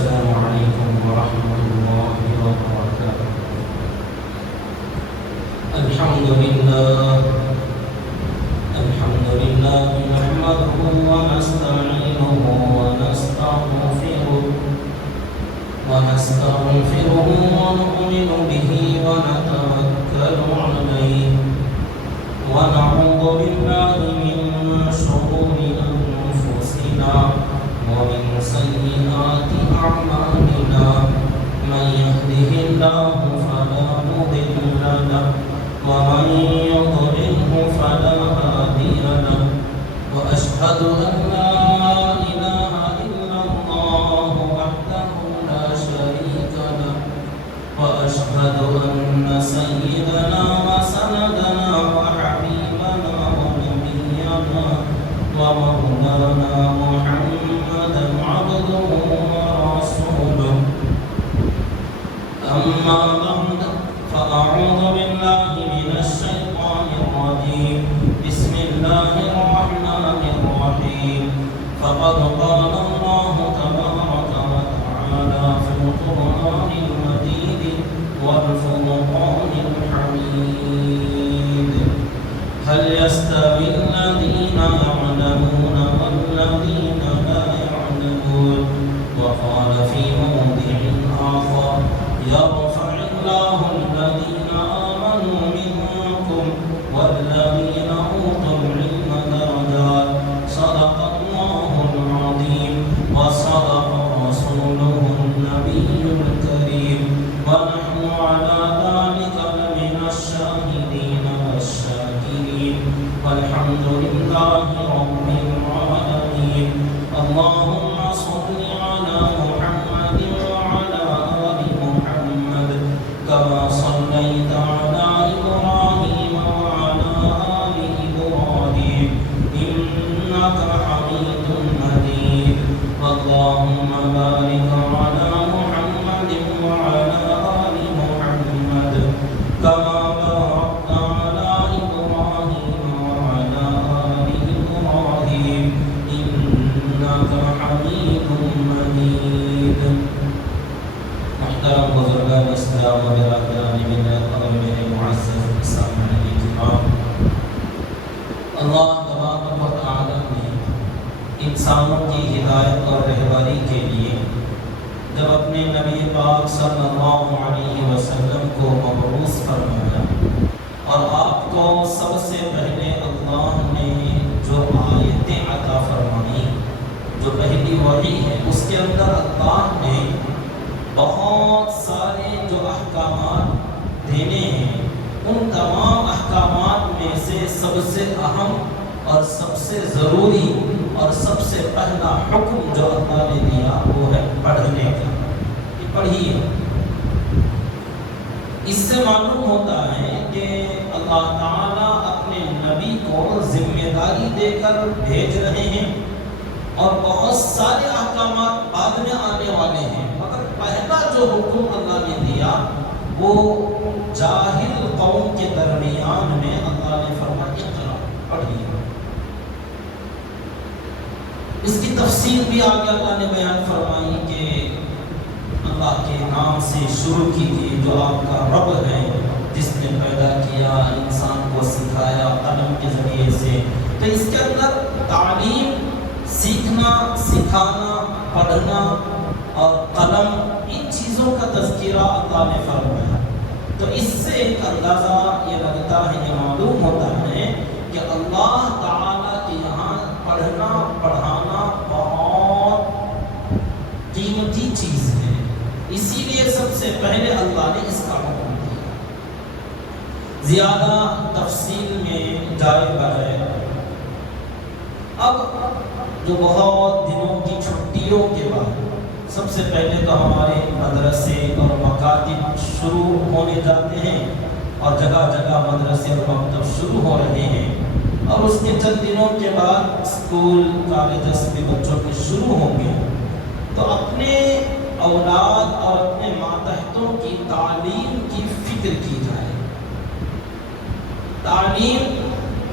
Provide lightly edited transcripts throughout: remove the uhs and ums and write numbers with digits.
السلام عليكم ورحمة الله وبركاته. الحمد لله نحمده ونستعينه ونستغفره ونؤمن به ونتوكل عليه ونعوذ بالله من شرور أنفسنا ومن سيئات أعمالنا. من يهده الله فلا مضل له ومن يضلله فلا هادي له. وأشهد أن لا إله إلا الله وحده لا شريك له. وأشهد أن سيدنا وسندنا وحبيبنا ونبينا ومولانا محمدا عبده ورسوله. أما بعد فأعوذ بالله من الشيطان الرجيم. بسم الله الرحمن الرحيم. فقد قال الله تبارك وتعالى في القرآن المجيد والفرقان الحميد: هل يستوي الذين يعلمون والذين لا يعلمون. وقال في موضع آخر: يرفع الله الذين آمنوا منكم والذين أوتوا العلم درجات. صدق الله العظيم وصدق رسوله النبي الكريم. ونحن على ذلك لمن الشاهدين والشاكرين والحمد لله رب العالمين. اللهم صل على محمد وعلى آل محمد كما صليت على إبراهيم وعلى آل إبراهيم إنك حميد مجيد. اللهم بارك على محمد وعلى آل محمد كما باركت على إبراهيم وعلى آل إبراهيم إنك حميد مجيد. محترم بزرگان اسلام و برادران ملت اور میرے معزز سامعین کرام، اللہ تبارک و تعالی نے انسانوں کی ہدایت اور رہبری کے لیے جب اپنے نبی پاک صلی اللہ علیہ وسلم کو مبعوث فرمایا، اور آپ کو سب سے پہلے اللہ نے جو آیتیں عطا فرمائی، جو پہلی وحی ہے، اس کے اندر اللہ نے بہت سارے جو احکامات دینے ہیں، ان تمام احکامات میں سے سب سے اہم اور سب سے ضروری اور سب سے پہلا حکم جو اللہ نے دیا وہ ہے پڑھنے کا، کہ پڑھیے۔ اس سے معلوم ہوتا ہے کہ اللہ تعالیٰ اپنے نبی کو ذمہ داری دے کر بھیج رہے ہیں، اور بہت سارے احکامات بعد میں آنے والے ہیں، مگر پہلا جو حکم اللہ نے دیا وہ جاہل قوم کے درمیان میں اللہ نے فرمایا اقرا، پڑھیے۔ اس کی تفصیل بھی آگے اللہ نے بیان فرمائی کہ اللہ کے نام سے شروع کیجیے جو آپ کا رب ہے، جس نے پیدا کیا، انسان کو سکھایا قلم کے ذریعے سے۔ تو اس کے اندر تعلیم، سیکھنا، سکھانا، پڑھنا اور قلم، ان چیزوں کا تذکرہ اللہ نے فرمایا۔ تو اس سے ایک اندازہ یہ لگتا ہے، یہ معلوم ہوتا ہے کہ اللہ تعالیٰ کے یہاں پڑھنا پڑھانا بہت قیمتی چیز ہے، اسی لیے سب سے پہلے اللہ نے اس کا حکم دیا۔ زیادہ تفصیل میں جائے بغیر اب جو بہت دنوں کی چھٹیوں کے بعد سب سے پہلے تو ہمارے مدرسے اور مکاتب شروع ہونے جاتے ہیں، اور جگہ جگہ مدرسے اور مکتب شروع ہو رہے ہیں، اور اس کے چند دنوں کے بعد اسکول کالجز بھی بچوں کے شروع ہوں گے۔ تو اپنے اولاد اور اپنے ماتحتوں کی تعلیم کی فکر کی جائے۔ تعلیم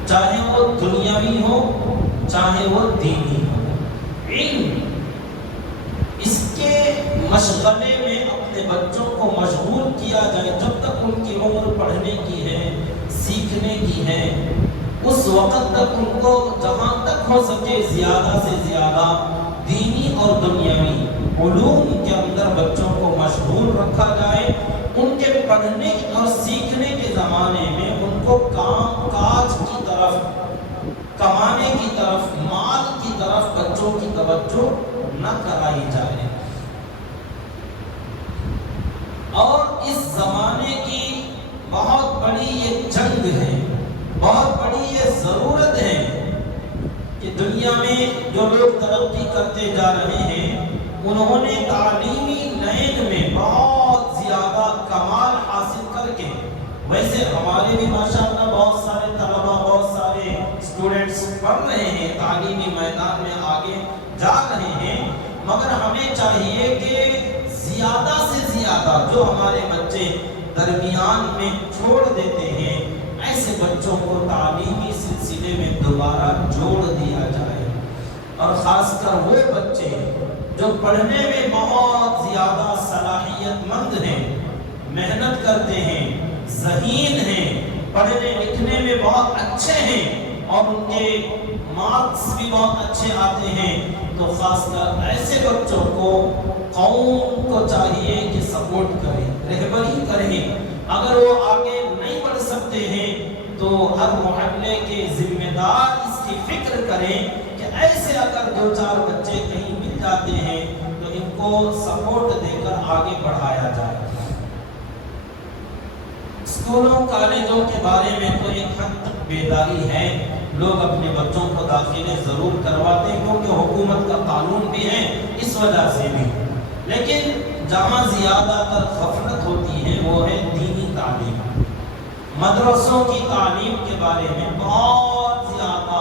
چاہے وہ دنیاوی ہو چاہے وہ دینی ہو، علم اس کے مشغلے میں اپنے بچوں کو مشغول کیا جائے جب تک ان کی عمر پڑھنے کی ہے، سیکھنے کی ہے، اس وقت تک ان کو جہاں تک ہو سکے زیادہ سے زیادہ دینی اور دنیاوی علوم کے اندر بچوں کو مشغول رکھا جائے. ان کے پڑھنے اور سیکھنے کے زمانے میں ان کو کام کاج کی طرف، کمانے کی طرف، مال کی طرف بچوں کی توجہ نہ کرائی جائے. اور اس زمانے کی بہت بڑی یہ جنگ ہے، بہت بڑی یہ ضرورت ہے کہ دنیا میں جو لوگ ترقی کرتے جا رہے ہیں انہوں نے تعلیمی لائن میں بہت زیادہ کمال حاصل کر کے، ویسے ہمارے بھی ماشاءاللہ بہت سارے طلباء، بہت سارے اسٹوڈنٹس پڑھ رہے ہیں، تعلیمی میدان میں آگے جا رہے ہیں، مگر ہمیں چاہیے کہ زیادہ سے زیادہ جو ہمارے بچے درمیان میں چھوڑ دیتے ہیں ایسے بچوں کو تعلیمی سلسلے میں دوبارہ جوڑ دیا جائے. اور خاص کر وہ بچے جو پڑھنے میں بہت زیادہ صلاحیت مند ہیں، محنت کرتے ہیں، ذہین ہیں، پڑھنے لکھنے میں بہت اچھے ہیں اور ان کے مارکس بھی بہت اچھے آتے ہیں، تو خاص کر ایسے بچوں کو قوم کو چاہیے کہ سپورٹ کریں، رہبری کریں. اگر وہ آگے نہیں بڑھ سکتے ہیں تو ہر محلے کے ذمہ دار اس کی فکر کریں کہ ایسے اگر دو چار بچے کہیں مل جاتے ہیں تو ان کو سپورٹ دے کر آگے بڑھایا جائے. اسکولوں کالجوں کے بارے میں تو ایک حد تک بیداری ہے، لوگ اپنے بچوں کو داخلے ضرور کرواتے ہیں کیونکہ حکومت کا قانون بھی ہے اس وجہ سے بھی، لیکن جہاں زیادہ تر غفلت ہوتی ہے وہ ہے دینی تعلیم. مدرسوں کی تعلیم کے بارے میں بہت زیادہ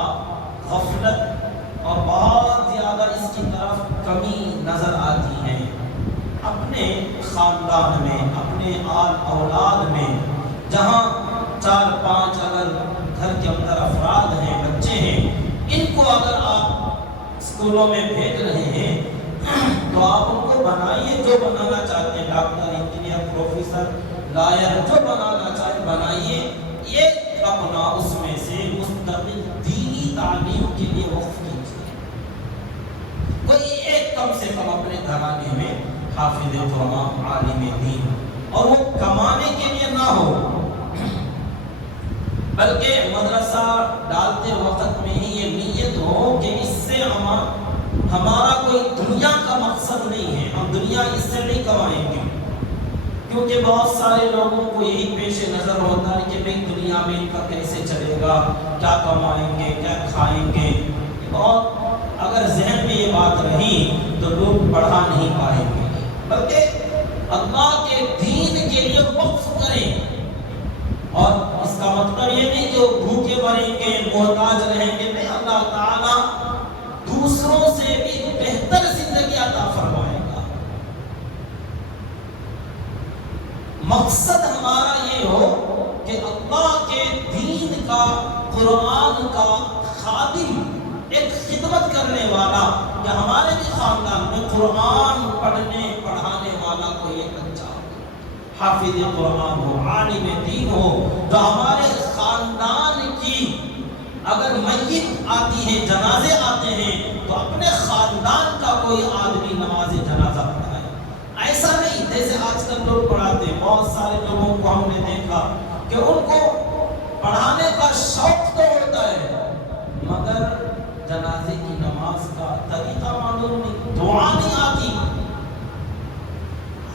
غفلت اور بہت زیادہ اس کی طرف کمی نظر آتی ہے. اپنے خاندان میں، اپنے آل اولاد میں جہاں 4-5 اگر گھر کے اندر افراد ہیں، بچے ہیں، ان کو اگر آپ اسکولوں میں بھیج رہے ہیں تو آپ ان کو بنائیے جو بنانا چاہتے ہیں، ڈاکٹر، انجینئر، پروفیسر، لائر، جو بنانا چاہے بنائیے. یہ اپنا اس میں سے مستقل دینی تعلیم کے لیے وقف کیجیے. کوئی ایک کم سے کم اپنے گھرانے میں حافظ قرآن، عالم دین، اور وہ کمانے کے لیے نہ ہو بلکہ مدرسہ ڈالتے وقت میں ہی یہ نیت ہو کہ اس سے ہمارا کوئی دنیا کا مقصد نہیں ہے، ہم دنیا اس سے نہیں کمائیں گے. کیونکہ بہت سارے لوگوں کو یہی پیش نظر ہوتا ہے کہ بھئی دنیا میں ان کا کیسے چلے گا، کیا کمائیں گے، کیا کھائیں گے. بہت اگر ذہن میں یہ بات رہی تو لوگ پڑھا نہیں پائیں گے، بلکہ اللہ کے دین کے لیے وقف کریں. اور اس کا مطلب یہ نہیں کہ وہ بھوکے مریں گے، محتاج رہیں گے، نہیں. اللہ تعالیٰ دوسروں سے بھی بہتر زندگی عطا فرمائے گا. مقصد ہمارا یہ ہو کہ اللہ کے دین کا، قرآن کا خادم، ایک خدمت کرنے والا، کہ ہمارے بھی خاندان میں قرآن پڑھنے پڑھانے والا کوئی ایک بچہ حافظ قرآن ہو، عالم دین ہو، جو ہمارے خاندان کی اگر میت آتی ہے، جنازے آتے ہیں تو اپنے خاندان کا کوئی آدمی نماز جنازہ پڑھائے. ایسا نہیں جیسے آج کل لوگ پڑھاتے ہیں. بہت سارے لوگوں کو ہم نے دیکھا کہ ان کو پڑھانے کا شوق تو ہوتا ہے مگر جنازے کی نماز کا طریقہ معلوم نہیں، دعا نہیں آتی.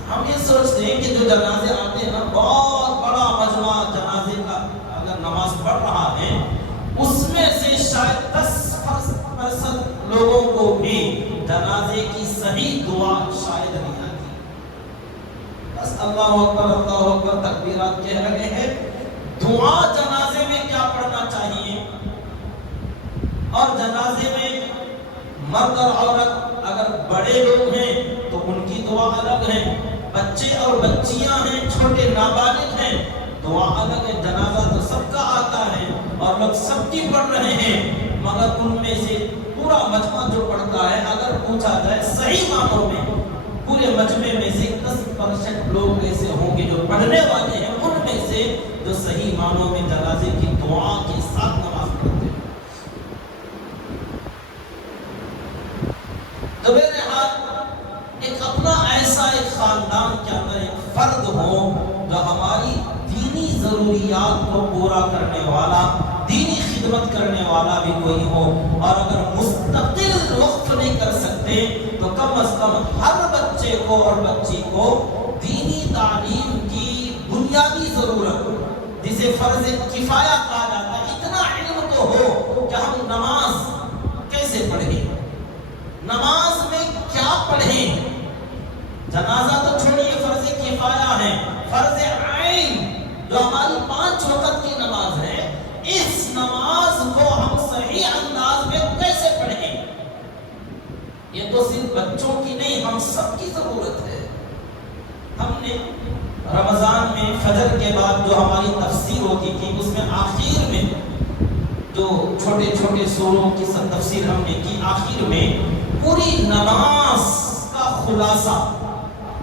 ہم یہ سوچتے ہیں کہ جو جنازے آتے ہیں نا، بہت بڑا مجمع جنازے کا اگر نماز پڑھ رہا ہے اس میں سے شاید 10% لوگوں کو بھی جنازے کی صحیح دعا شاید نہیں آتی. بس اللہ اکبر، اللہ اکبر، تکبیرات کہہ رہے ہیں. دعا جنازے میں کیا پڑھنا چاہیے؟ اور جنازے میں مرد اور عورت اگر بڑے لوگ ہیں تو ان کی دعا الگ ہے، بچے اور بچیاں ہیں، چھوٹے نابالغ ہیں، دعا الگ ہے. جنازہ تو سب کا آتا ہے اور لوگ سب کی پڑھ رہے ہیں، مگر ان میں سے پورا مجمع جو پڑھتا ہے اگر پوچھا جائے صحیح معنوں میں پورے مجمع میں سے 10% لوگ ایسے ہوں گے جو پڑھنے والے ہیں، ان میں سے جو صحیح معنوں میں جنازے کی دعا کے ساتھ نماز پڑھتے ہیں۔ تو بہرحال ایک اپنا ایسا ایک خاندان کے اندر ایک فرد ہو جو ہماری دینی ضروریات کو پورا کرنے والا، دینی خدمت کرنے والا بھی کوئی ہو، اور اگر مستقل وقف نہیں کر سکتے تو کم از کم ہر بچے کو اور بچی کو دینی تعلیم کی بنیادی ضرورت، جسے فرض کفایہ کہا جاتا ہے، اتنا علم تو ہو کہ ہم نماز کیسے پڑھیں، نماز میں کیا پڑھیں۔ جنازہ تو چھوڑیے، فرض کفایہ ہے، فرض عین جو ہماری 5 وقت کی نماز ہے، اس نماز کو ہم صحیح انداز میں کیسے پڑھیں، یہ تو صرف بچوں کی نہیں، ہم سب کی ضرورت ہے۔ ہم نے رمضان میں فجر کے بعد جو ہماری تفسیر ہوتی تھی، اس میں آخر میں جو چھوٹے چھوٹے سوروں کی تفسیر ہم نے کی، آخر میں پوری نماز کا خلاصہ،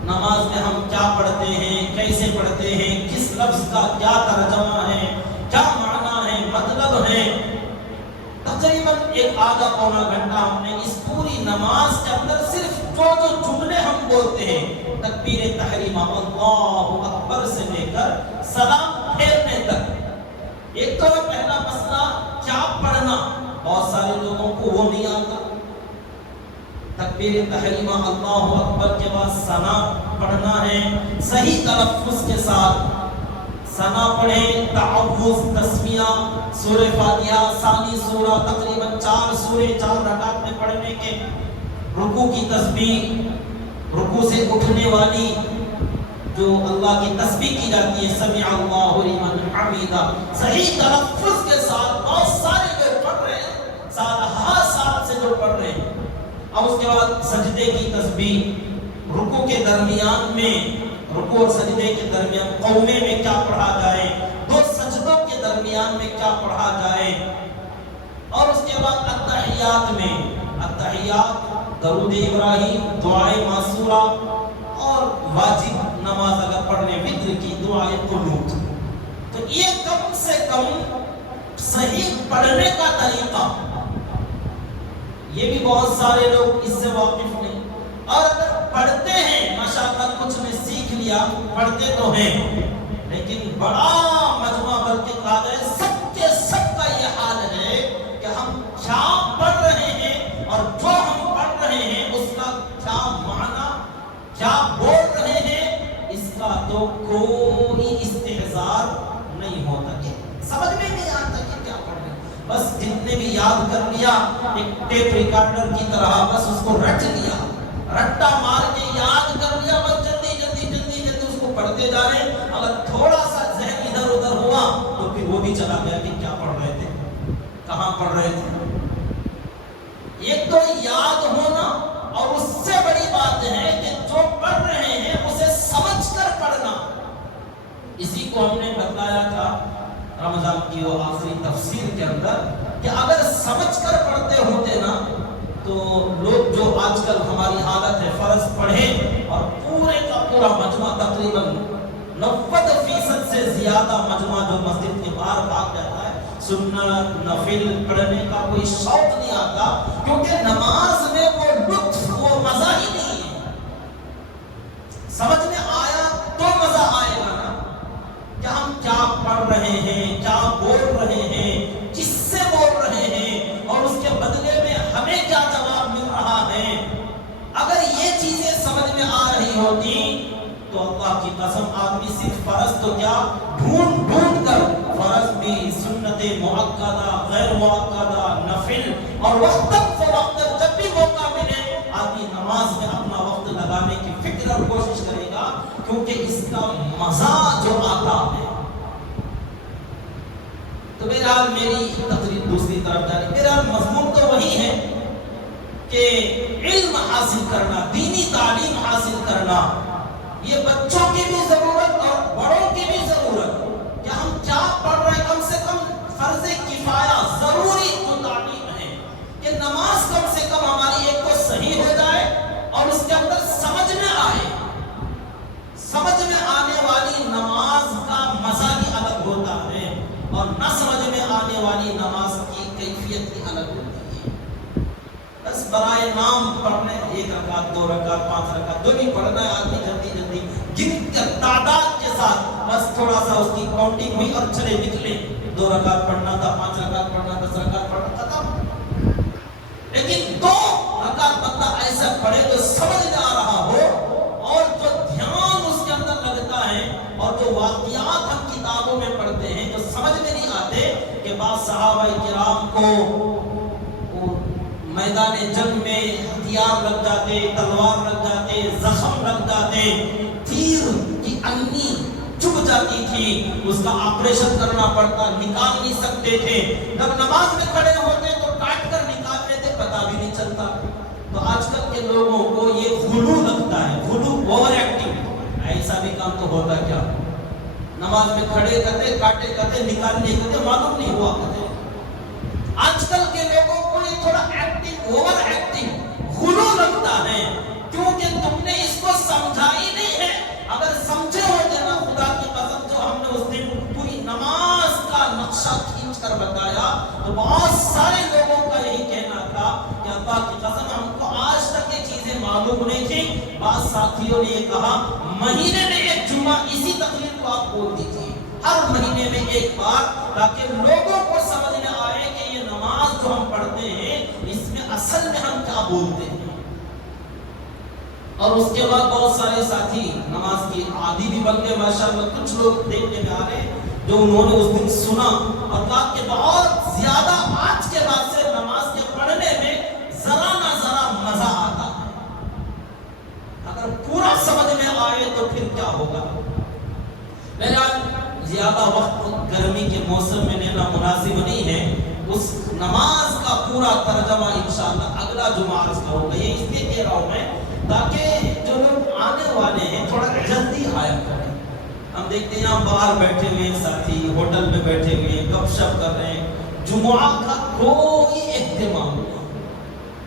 نماز میں ہم کیا پڑھتے ہیں، کیسے پڑھتے ہیں، کس لفظ کا کیا ترجمہ ہے، کیا معنی ہے، مطلب ہے، تقریباً ایک آدھا پونا گھنٹہ ہم نے اس پوری نماز کے اندر صرف جو جملے ہم بولتے ہیں، تکبیر تحریمہ اللہ اکبر سے لے کر سلام پھیرنے تک۔ ایک تو پہلا مسئلہ کیا پڑھنا، بہت سارے لوگوں کو وہ نہیں آتا۔ تکبیر تحریمہ اللہ اکبر کے بعد ثنا پڑھنا ہے، صحیح تلفظ کے ساتھ ثنا پڑھیں، تعوذ، تسمیہ، سورہ فاتحہ، ثانی سورہ، تقریباً 4 سورے 4 رکعت میں پڑھنے کے، رکوع کی تسبیح، رکوع سے اٹھنے والی جو اللہ کی تسبیح کی جاتی ہے، سمع اللہ لمن حمیدہ، صحیح تلفظ کے ساتھ بہت سارے لوگ پڑھ رہے ہیں، سال سے جو پڑھ رہے ہیں۔ اب اس کے بعد سجدے کی تسبیح، رکوع کے درمیان میں، رکوع اور سجدے کے درمیان قومے میں کیا پڑھا جائے، 2 سجدوں کے درمیان میں کیا پڑھا جائے، اور اس کے بعد التحیات میں، التحیات، درود ابراہیم، دعائے معصورہ، اور واجب نماز اگر پڑھنے وتر کی دعائے قنوت۔ تو یہ کم سے کم صحیح پڑھنے کا طریقہ، یہ بھی بہت سارے لوگ اس سے واقف نہیں، اور اگر پڑھتے ہیں ماشاءاللہ کچھ نے سیکھ لیا، پڑھتے تو ہیں، لیکن بڑا مجمع بن کے کہا جائے سب کے سب کا یہ حال ہے کہ ہم کیا پڑھ رہے ہیں اور جو ہم پڑھ رہے ہیں اس کا کیا معنی، کیا بول رہے ہیں، اس کا تو کوئی استحضار نہیں ہوتا، کہ سمجھ میں نہیں آتا کہ کیا پڑھ رہے ہیں، بس جتنے بھی یاد کر لیا ایک ٹیپ ریکارڈر کی طرح، بس اس کو رٹ لیا، رٹا مار کے یاد کر لیا، بس جلدی اس کو پڑھتے جا رہے ہیں۔ اگر تھوڑا سا ذہن ادھر ادھر ہوا تو پھر وہ بھی چلا گیا کہ کیا پڑھ رہے تھے، کہاں پڑھ رہے تھے۔ ایک تو یاد ہونا، اور اس سے بڑی بات ہے کہ جو پڑھ رہے ہیں اسے سمجھ کر پڑھنا۔ اسی کو ہم نے بتایا تھا رمضان کی وہ آخری تفسیر کے اندر کہ اگر سمجھ کر پڑھتے ہوتے نا تو لوگ جو آج کل ہماری حالت ہے، فرض پڑھیں اور پورے کا پورا مجمع، تقریباً 90% سے زیادہ مجمع جو مسجد کے باہر بھاگ جاتا ہے، سنت نفل پڑھنے کا کوئی شوق نہیں آتا، کیونکہ نماز میں وہ لطف، وہ مزہ ہی نہیں ہے۔ سمجھ میں آیا تو مزہ آئے گا نا، کہ ہم کیا پڑھ رہے ہیں، کیا بول رہے ہیں، کس سے بول رہے ہیں، اور اس کے بدلے میں ہمیں کیا جواب مل رہا ہے۔ اگر یہ چیزیں سمجھ میں آ رہی ہوتی تو اللہ کی قسم آدمی صرف فرض تو کیا ڈھونڈ کر، فرض بھی، سنت مؤکدہ، غیر مؤکدہ، نفل، اور وقتاً فوقتاً جب بھی موقع ملے آدمی نماز میں اپنا وقت لگانے کی فکر اور کوشش کرے گا، کیونکہ اس کا مزہ جو آتا ہے۔ تو بہرحال میری تقریر دوسری طرف جا رہی، بہرحال مضمون تو وہی ہے کہ علم حاصل کرنا، دینی تعلیم حاصل کرنا، یہ بچوں کی بھی ضرورت اور بڑوں کی بھی ضرورت، کہ ہم کیا پڑھ رہے ہیں، کم سے کم فرض کفایہ ضروری جو تعلیم ہے، کہ نماز کم سے کم ہماری ایک تو صحیح ہو جائے اور اس کے اندر سمجھ میں آ کیفیت ہی الگ ہوتی ہے. بس برائے نام پڑھنے 1 رکعت 2 رکعت 5 رکعت جو بھی پڑھنا ہے آدمی جلدی جلدی گن کر تعداد کے ساتھ بس تھوڑا سا اس کی کاؤنٹنگ ہوئی اور چلے نکلے. 2 رکعت پڑھنا تھا 5 رکعت پڑھنا 10 رکعت پڑھنا ختم. لیکن 2 رکعت بندہ ایسا پڑھے جو سمجھ میں آ رہا ہو اور جو دھیان اس کے اندر لگتا ہے اور جو واقعات ہم کتابوں میں پڑھتے ہیں جو سمجھ میں نہیں آتے کہ بعض صحابہ کرام کو میدان جنگ میں ہتھیار لگ جاتے تلوار لگ جاتے زخم لگ جاتے تیر کی انگی چبھ جاتی تھی اس کا آپریشن کرنا پڑتا نکال نہیں سکتے تھے جب نماز میں کھڑے ہوتے تو کاٹ کر نکال لیتے پتہ بھی نہیں چلتا. تو آج کل کے لوگوں کو یہ غلو لگتا ہے غلو اوور ایکٹنگ. ایسا بھی کام تو ہوتا کیا نماز میں کھڑے کرتے کاٹے کرتے نکالنے کرتے معلوم نہیں ہوا کرتے. آج کل کے لوگوں کو یہ تھوڑا ایکٹنگ اوور ایکٹنگ غلو لگتا ہے کیونکہ تم نے اس کو سمجھا ہی نہیں ہے. اگر سمجھے ہوتے نا خدا کی قسم جو ہم نے اس دن پوری نماز کا نقشہ کھینچ کر بتایا تو بہت سارے لوگوں کا یہی کہنا تھا کہ اللہ کی قسم ہم کو آج تک یہ چیزیں معلوم نہیں تھی. بعض ساتھیوں نے یہ کہا مہینے میں 1 جمعہ اسی تقریر کو آپ بول دیجیے ہر مہینے میں 1 بار تاکہ لوگوں کو سمجھ میں آئے کہ یہ نماز جو ہم پڑھتے ہیں اس میں اصل میں ہم کیا بولتے ہیں. اور اس کے بعد بہت سارے ساتھی نماز کی عادی بھی بن گئے ماشاءاللہ. کچھ لوگ دیکھنے میں آ گئے جو انہوں نے اس دن سنا اور کہا کہ بہت زیادہ آج کے بعد سے نماز کے پڑھنے میں ذرا نہ ذرا مزہ آتا ہے. اگر پورا سمجھ میں آئے تو پھر کیا ہوگا. بہرحال زیادہ وقت گرمی کے موسم میں لینا مناسب نہیں ہے. اس نماز کا پورا ترجمہ انشاءاللہ اگلا جمعہ عرض کروں گا. یہ اس لیے کہہ رہا ہوں میں تاکہ جو لوگ آنے والے ہیں تھوڑا جلدی آیا کریں. ہم دیکھتے ہیں یہاں باہر بیٹھے ہوئے ساتھی ہوٹل میں بیٹھے ہوئے گپ شپ کر رہے ہیں. جمعہ کا کوئی اہتمام نہیں.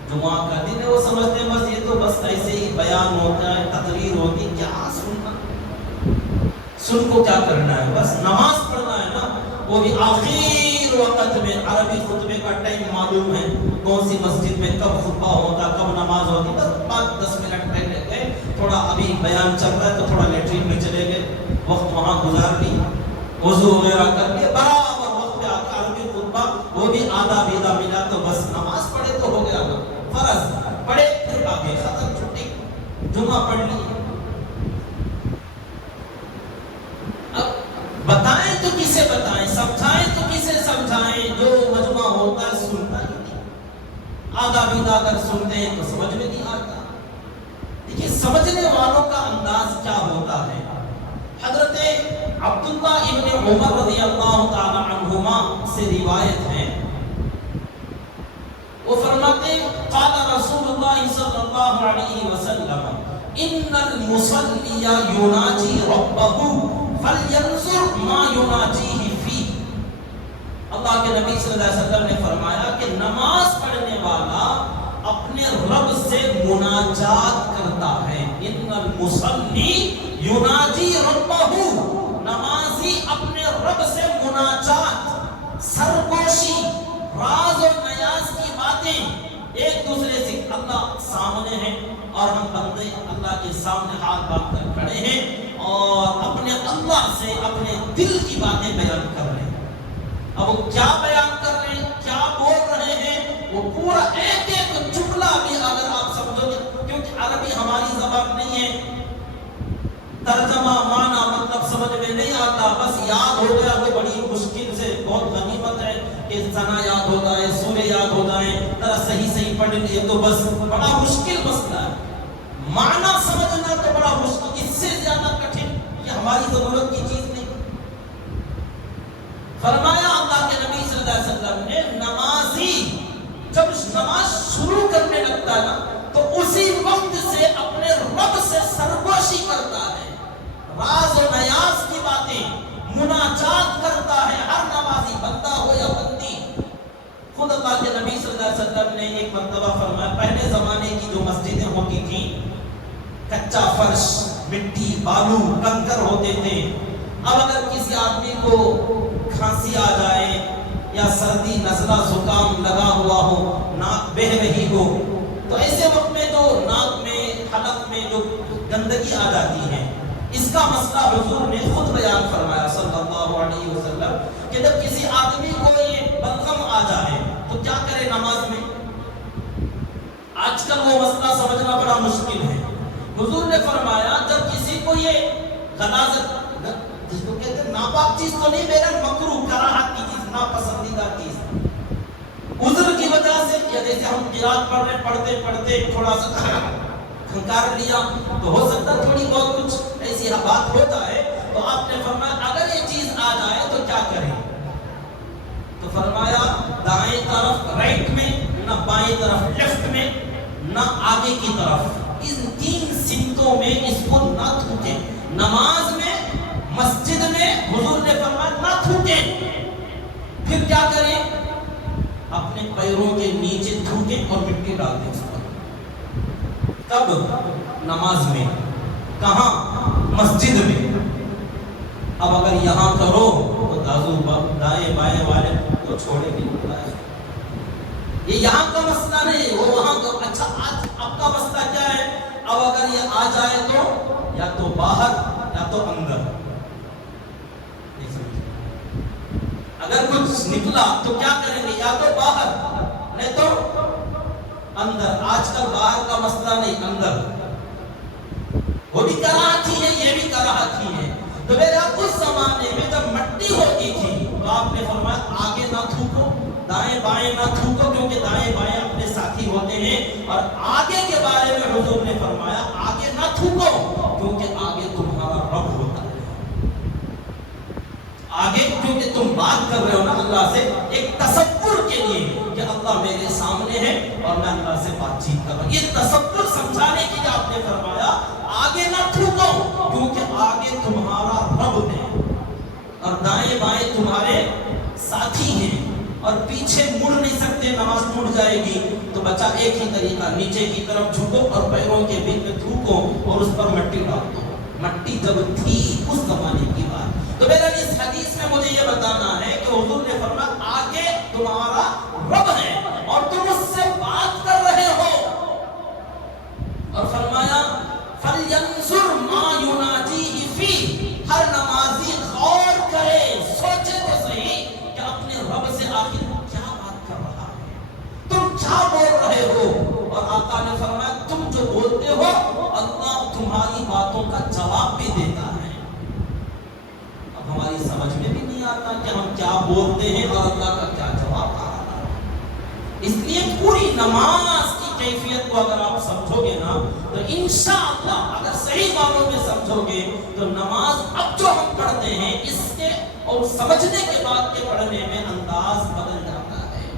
جمعہ کا دن ہے وہ سمجھتے ہیں بس یہ تو بس ایسے ہی بیان ہوتا ہے تقریر ہوتی کیا سننا سن کو کیا کرنا ہے بس نماز پڑھنا ہے نا. وہ بھی آخر وقت میں عربی خطبے کا ٹائم معلوم ہے کون سی مسجد میں کب خطبہ ہوتا کب نماز ہوتی. بس 5-10 منٹ پہلے گئے تھوڑا ابھی بیان چل رہا ہے تو تھوڑا لیٹرین میں چلے گئے وقت وہاں گزار لی وضو وغیرہ کر کے برابر وقت پہ آتا عربی خطبہ وہ بھی آدھا بیدہ ملا تو بس نماز پڑھے تو ہو گیا فرض پڑھے پھر آگے ختم چھٹی جمعہ پڑھ لی. بتائیں تو کسے بتائیں سمجھائیں تو کسے سمجھائیں. جو مجمع ہوتا ہے سنتا ہی نہیں. آدھا بیدہ اگر سنتے ہیں تو سمجھ میں نہیں آتا. دیکھیے سمجھنے والوں کا انداز کیا ہوتا ہے. حضرت عبداللہ ابن عمر رضی اللہ تعالی عنہما سے روایت ہے وہ فرماتے قال رسول اللہ صلی اللہ علیہ وسلم ان المصلی یناجی ربہ فَلْيَنْظُرْ مَا يُنَاجِيهِ فِيهِ. اللہ کے نبی صلی اللہ علیہ وسلم نے فرمایا کہ نماز پڑھنے والا اپنے رب سے مناجات کرتا ہے. ان المصلی یناجی ربہ. نمازی اپنے رب سے مناجات سرگوشی راز و نیاز کی باتیں ایک دوسرے سے. اللہ سامنے ہے اور ہم بندے اللہ کے سامنے ہاتھ باندھ کر کھڑے ہیں اور اپنے اللہ سے اپنے دل کی باتیں بیان کر رہے ہیں. اب وہ کیا بیان کر رہے ہیں کیا بول رہے ہیں وہ پورا ایک ایک جملہ بھی اگر آپ سمجھو گے کیونکہ عربی ہماری زبان نہیں ہے ترجمہ معنی مطلب سمجھ میں نہیں آتا. بس یاد ہو گیا تو بڑی مشکل سے بہت غنیمت ہے کہ ثنا یاد ہوتا ہے سورہ یاد ہوتا ہے ذرا صحیح پڑھ لیے تو بس بڑا مشکل مسئلہ ہے. معنی سمجھنا تو بڑا مشکل اس سے زیادہ کٹھن یہ ہماری ضرورت کی چیز نہیں. فرمایا اللہ کے نبی صلی اللہ علیہ وسلم نے نمازی جب نماز شروع کرنے لگتا ہے نا تو اسی وقت سے اپنے رب سے سرگوشی کرتا ہے راز و نیاز کی باتیں مناجات کرتا ہے. ہر نمازی بندہ ہو یا بندی. خود اللہ کے نبی صلی اللہ علیہ وسلم نے ایک مرتبہ فرمایا پہلے زمانے کی جو مسجدیں ہوتی تھیں کچا فرش مٹی بالو کنکر ہوتے تھے. اب اگر کسی آدمی کو کھانسی آ جائے یا سردی نزلہ زکام لگا ہوا ہو، ناک بہہ رہی ہو، تو ایسے وقت میں جو ناک میں حلق میں جو گندگی آ جاتی ہے، اس کا مسئلہ حضور نے خود بیان فرمایا صلی اللہ علیہ وسلم کہ جب کسی آدمی کو یہ بلغم آ جائے تو کیا کرے نماز میں؟ آج کل وہ مسئلہ سمجھنا بڑا مشکل ہے۔ حضور نے فرمایا جب کسی کو یہ غلاظت، جس کو کہتے ہیں ناپاک چیز تو نہیں، میرا مکروہ کراہت کی چیز، ناپسندیدہ چیز، عذر کی وجہ سے، یا جیسے ہم قرات پڑھ رہے پڑھتے پڑھتے تھوڑا سا کھنکار لیا تو ہو سکتا تھوڑی بہت کچھ ایسی بات ہوتا ہے، تو آپ نے فرمایا اگر یہ چیز آ جائے تو کیا کریں؟ تو فرمایا دائیں طرف رائٹ میں، نہ بائیں طرف لیفٹ میں، نہ آگے کی طرف، ان تین سمتوں میں اس کو نہ تھوکیں۔ نماز میں، مسجد میں حضور نے فرمایا نہ تھوکیں۔ پھر کیا کریں؟ اپنے پیروں کے نیچے تھوکیں اور مٹی ڈال دیں اس پر۔ کب؟ نماز میں۔ کہاں؟ مسجد میں۔ اب اگر یہاں کرو تو دازو دائیں بائیں والے تو چھوڑے بھی ہوتا ہے۔ یہ یہاں کا مسئلہ نہیں، وہ وہاں کا۔ اچھا آج اب کا مسئلہ کیا ہے؟ اب اگر یہ آ جائے تو یا تو باہر یا تو اندر۔ اگر کچھ نکلا تو کیا کریں گے؟ یا تو باہر نہیں تو اندر۔ آج کل باہر کا مسئلہ نہیں، اندر۔ وہ بھی کراہت ہی ہے، یہ بھی کراہت ہی ہے۔ تو میرا اس زمانے میں جب مٹی ہوتی تھی تو آپ نے فرمایا آگے نہ تھوکو، دائیں بائیں نہ تھوکو، کیونکہ دائیں بائیں اپنے ساتھی ہوتے ہیں۔ اور آگے کے بارے میں حضور نے فرمایا آگے نہ تھوکو، کیونکہ آگے تمہارا رب ہوتا ہے۔ آگے کیونکہ تم بات کر رہے ہو نا اللہ سے، ایک تصور کے لیے کہ اللہ میرے سامنے ہے اور میں اللہ سے بات چیت کر رہا ہوں، یہ تصور سمجھانے کے لیے آپ نے فرمایا آگے نہ تھوکو، کیونکہ آگے تمہارا رب ہے اور دائیں بائیں تمہارے ساتھی ہیں، اور پیچھے مڑ نہیں سکتے، نماز ٹوٹ جائے گی۔ تو بچہ ایک ہی طریقہ، نیچے کی طرف جھکو اور پیروں کے بیچ میں تھوکو اور اس پر مٹی ڈال دو۔ مٹی جب تھی اس زمانے کی بات۔ تو میرا اس حدیث میں مجھے یہ بتانا ہے کہ حضور نے فرمایا آگے تمہارا رب ہے اور تم اس سے بات کر رہے ہو، اور فرمایا فَلْيَنْظُرْ مَا يُنَاجِيهِ فِيهِ، ہر نمازی غور کرے، سوچے تو صحیح کہ اپنے رب سے آخر کیا بات کر رہا ہے، تم کیا بول رہے ہو۔ اور آقا نے فرمایا تم جو بولتے ہو اللہ تمہاری باتوں کا جواب بھی دیتا ہے۔ اب ہماری سمجھ میں بھی نہیں آتا کہ ہم کیا بولتے ہیں اور اللہ کا کیا جواب آ رہا ہے۔ اس لیے پوری نماز کی کیفیت کو اگر آپ سمجھو گے نا تو انشاءاللہ اگر صحیح معنوں میں سمجھو گے تو نماز اب جو ہم پڑھتے ہیں اس کے اور سمجھنے کے بعد کے پڑھنے میں انداز بدل جاتا ہے۔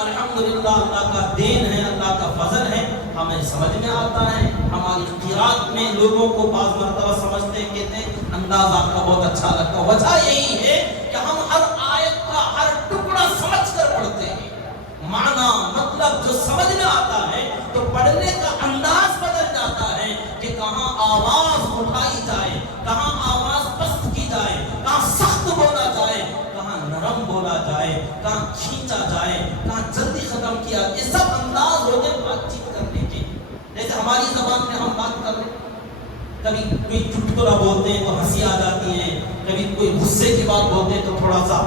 الحمدللہ اللہ کا دین ہے، اللہ کا فضل ہے، ہمیں سمجھ میں آتا ہے۔ ہماری قرات میں لوگوں کو بعض مرتبہ سمجھتے ہیں، کہتے ہیں انداز آپ کا بہت اچھا لگتا ہے۔ وجہ یہی ہے کہ ہم ہر آیت کا ہر ٹکڑا سمجھ کر پڑھتے ہیں، معنی مطلب جو سمجھ میں آتا ہے تو پڑھنے کا انداز بدل جاتا ہے کہ کہاں آواز اٹھائی جائے، کہاں آواز پست کی جائے، کہاں سخت بولا جائے، کہاں نرم بولا جائے، کہاں کھینچا جائے، کہاں جلدی ختم کیا۔ یہ سب انداز ہوتے بات چیت کرنے کے۔ جیسے ہماری زبان میں ہم بات کر رہے ہیں، کبھی کوئی چٹکلا بولتے ہیں تو ہنسی آ جاتی ہے، کبھی کوئی غصے کی بات بولتے ہیں تو تھوڑا سا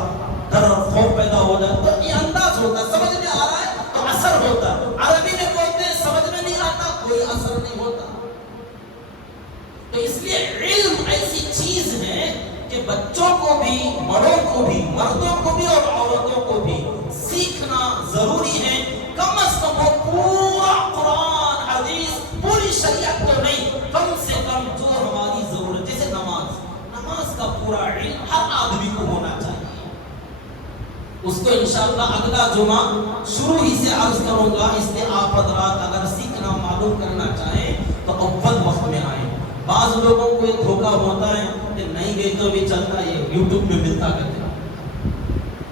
ڈر اور خوف پیدا ہو جاتا ہے۔ تو یہ انداز ہوتا ہے، سمجھ میں آ رہا ہے تو اثر ہوتا ہے۔ عربی میں بولتے ہیں سمجھ میں نہیں آتا کوئی اثر نہیں ہوتا۔ تو اس لیے علم ایسی چیز ہے کہ بچوں کو بھی، بڑوں کو بھی، مردوں کو بھی اور عورتوں کو بھی سیکھنا ضروری ہے۔ کم از کم وہ پورا قرآن حدیث پوری شریعت تو نہیں، کم سے کم جو ہماری ضرورت، جیسے نماز کا پورا علم ہر آدمی کو ہونا چاہیے۔ اس کو انشاءاللہ اگلا جمعہ شروع ہی سے عرض کروں گا، اس لیے آپ حضرات اگر سیکھنا معلوم کرنا چاہیں تو اول وقت میں آئیں۔ بعض لوگوں کو یہ دھوکہ ہوتا ہے کہ نہیں گئے تو بھی چلتا ہے، یہ یوٹیوب میں ملتا کرتے ہیں۔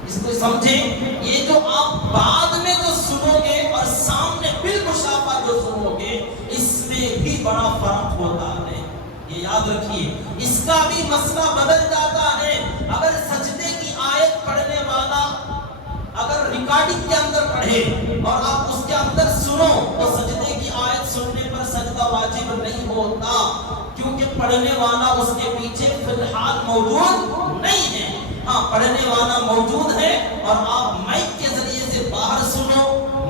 اس کو سمجھیں، یہ جو آپ بعد میں جو سنو گے اور سامنے بالمشافہ جو سنو گے، اس میں بھی بڑا فرق ہوتا ہے۔ یہ یاد رکھیے، اس کا بھی مسئلہ بدل جاتا ہے۔ اگر سجدے کی آیت پڑھنے والا اگر ریکارڈنگ کے اندر پڑھے اور آپ اس کے اندر سنو تو سجدے کی آیت سننے پر سجدہ واجب نہیں ہوتا، کیونکہ پڑھنے والا اس کے پیچھے فی الحال موجود نہیں ہے۔ ہاں، پڑھنے والا موجود ہے اور آپ مائک کے ذریعے سے باہر سنو،